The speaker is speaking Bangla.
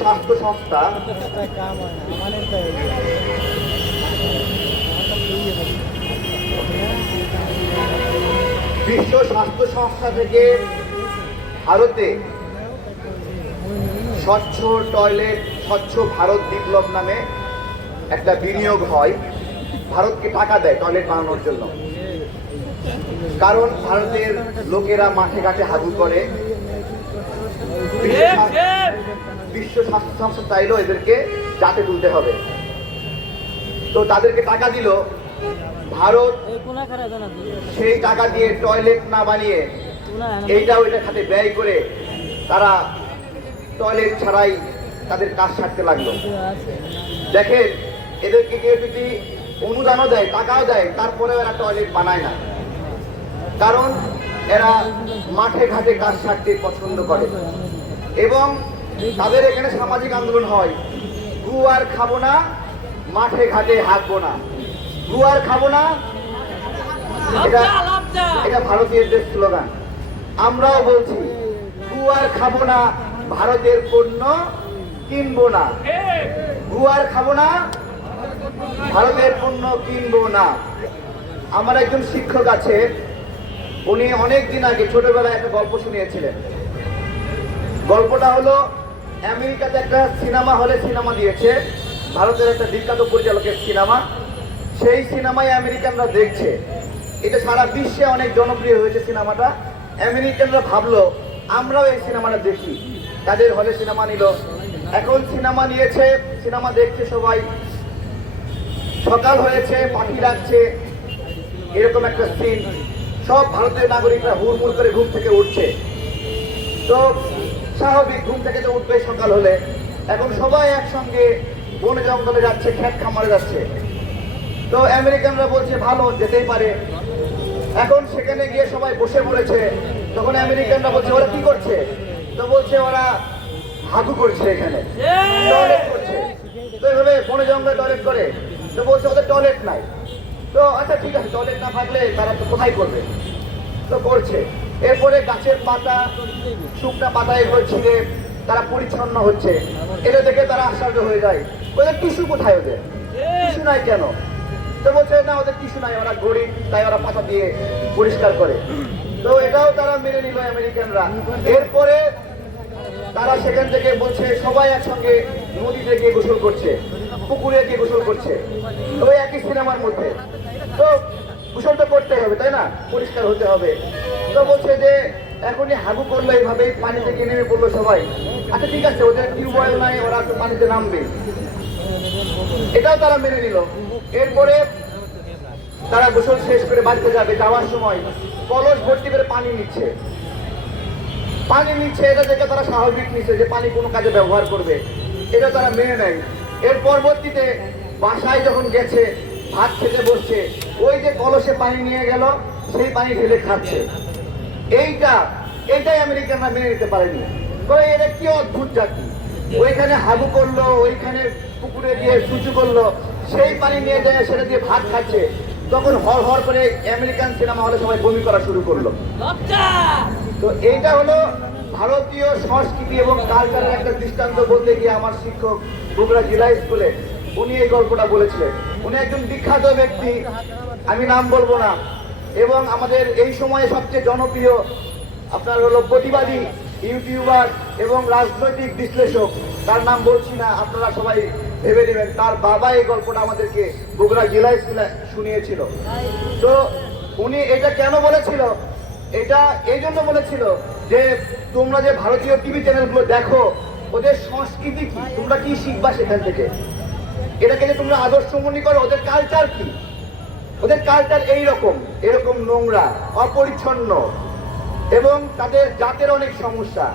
স্বাস্থ্য সংস্থা বিশ্ব স্বাস্থ্য সংস্থা থেকে ভারতে স্বচ্ছ টয়লেট, স্বচ্ছ ভারত বিপ্লব নামে একটা বিনিয়োগ হয়। ভারতকে টাকা দেয় টয়লেট বানানোর জন্য। কারণ ভারতের লোকেরা মাঠে ঘাটে হাগু করে। বিশ্ব স্বাস্থ্য- সংস্থা চাইলো এদেরকে যাতে তুলতে হবে। তো তাদেরকে টাকা দিল। ভারত সেই টাকা দিয়ে টয়লেট না বানিয়ে এইটা ওইটা খাতে ব্যয় করে তারা টয়লেট ছাড়াই তাদের কাজ ছাড়তে লাগল। দেখেন, এদেরকে কেউ যদি অনুদানও দেয়, টাকাও দেয় তারপরে এরা টয়লেট বানায় না। কারণ এরা মাঠে ঘাটে কাজ ছাড়তে পছন্দ করে। এবং তাদের এখানে সামাজিক আন্দোলন হয়। গু আর খাব না, মাঠে ঘাটে হাঁকবো না। গু আর খাব না, এটা এটা ভারতীয়দের স্লোগান। আমরাও বলছি গু আর খাব না, ভারতের পণ্য কিনবো না। গু আর খাব না, ভারতের পণ্য কিনবো না। আমার একজন শিক্ষক আছে উনি অনেক দিন আগে ছোটবেলায় একটা গল্প শুনিয়েছিলেন। গল্পটা হলো, আমেরিকাতে একটা সিনেমা হলে সিনেমা দিয়েছে, ভারতের একটা বিখ্যাত পরিচালকের সিনেমা। সেই সিনেমায় আমেরিকানরা দেখছে। এটা সারা বিশ্বে অনেক জনপ্রিয় হয়েছে সিনেমাটা। আমেরিকানরা ভাবলো, আমরাও এই সিনেমাটা দেখি। তাদের হলে সিনেমা নিল। এখন সিনেমা নিয়েছে, সিনেমা দেখছে সবাই। সকাল হয়েছে, পাখি ডাকছে। এরকম একটা সিন সব ভারতীয় নাগরিকরা হুড়মুড় করে ঘুম থেকে উঠছে। তো স্বাভাবিক ঘুম থেকে তো উঠবে সকাল হলে। এখন সবাই একসঙ্গে বনে জঙ্গলে যাচ্ছে খ্যাট খামারে যাচ্ছে। তো আমেরিকানরা বলছে ভালো যেতেই পারে। এখন সেখানে গিয়ে সবাই বসে পড়েছে। তখন আমেরিকানরা বলছে ওরা কি করছে? তো বলছে ওরা হাগু করছে এখানে। টয়লেট করছে। তো এভাবে বনে জঙ্গলে টয়লেট করে। তো বলছে ওদের টয়লেট নাই। তো আচ্ছা ঠিক আছে টয়লেট না থাকলে তারা তো কোথায় করবে? তো করছে। এরপরে গাছের পাতা, শুকনা পাতা এগুলো ছিঁড়ে তারা পরিচ্ছন্ন হচ্ছে। এটা দেখে তারা আশ্চর্য হয়ে যায়। ওদের টিস্যু কোথায় ওদের? টিস্যু নাই কেন? তো বলছে, না, ওদের টিস্যু নাই, ওরা গরিব, তাই ওরা পাতা দিয়ে পরিষ্কার করে। তো এটাও তারা মেনে নিল আমেরিকানরা। এরপরে তারা সেখান থেকে বলছে, সবাই একসঙ্গে নদীতে গিয়ে গোসল করছে। পুকুরে গিয়ে গোসল করছে। ওই একই সিনেমার মধ্যে। তো গোসল তো করতে হবে, তাই না? পরিষ্কার হতে হবে। তো বলছে যে, এখনই হাগু করল এইভাবে পানিতে গিয়ে নেমে পড়ল সবাই। আচ্ছা ঠিক আছে, ওদের টিউবওয়েল নাই, ওরা তো পানিতে নামবে। এটাও তারা মেনে নিল। এরপরে তারা গোসল শেষ করে বাড়িতে যাবে, যাওয়ার সময় কলস ভর্তি করে পানি নিচ্ছে। পানি নিচ্ছে, এটা দেখে তারা স্বাভাবিক নিচ্ছে যে পানি কোনো কাজে ব্যবহার করবে। এটা তারা মেনে নেয়। এর পরবর্তীতে বাসায় যখন গেছে, ভাত খেতে বসছে, ওই যে কলসে পানি নিয়ে গেল, সেই পানি ঢেলে খাচ্ছে। এইটা এইটাই আমেরিকানরা মেনে নিতে পারেনি। তবে এটা কি অদ্ভুত জাতি? ওইখানে হাবু করল, ওইখানে পুকুরে দিয়ে সুচু করল, সেই পানি নিয়ে যায়, সেটা দিয়ে ভাত খাচ্ছে। তখন হর হর করে আমেরিকান সিনেমা হলে সবাই বমি করা শুরু করল। তো এইটা হলো ভারতীয় সংস্কৃতি এবং কালচারের একটা দৃষ্টান্ত বলতে গিয়ে আমার শিক্ষক বগুড়া জেলা স্কুলে উনি এই গল্পটা বলেছিলেন। উনি একজন বিখ্যাত ব্যক্তি, আমি নাম বলব না, এবং আমাদের এই সময়ে সবচেয়ে জনপ্রিয় আপনার হলো প্রতিবাদী ইউটিউবার এবং রাজনৈতিক বিশ্লেষক, তার নাম বলছি না, আপনারা সবাই ভেবে নেবেন তার বাবা এই গল্পটা আমাদেরকে বগুড়া জেলা স্কুলে শুনিয়েছিল। তো উনি এটা কেন বলেছিল? এটা এই জন্য বলেছিল যে তোমরা যে ভারতীয় টিভি চ্যানেলগুলো দেখো, ওদের সংস্কৃতি কি? তোমরা কি শিখবা সেখান থেকে? এটাকে যে তোমরা আদর্শ মনে করো, ওদের কালচার কি? ওদের কালচার এই রকম এরকম নোংরা, অপরিচ্ছন্ন, এবং তাদের জাতের অনেক সমস্যা।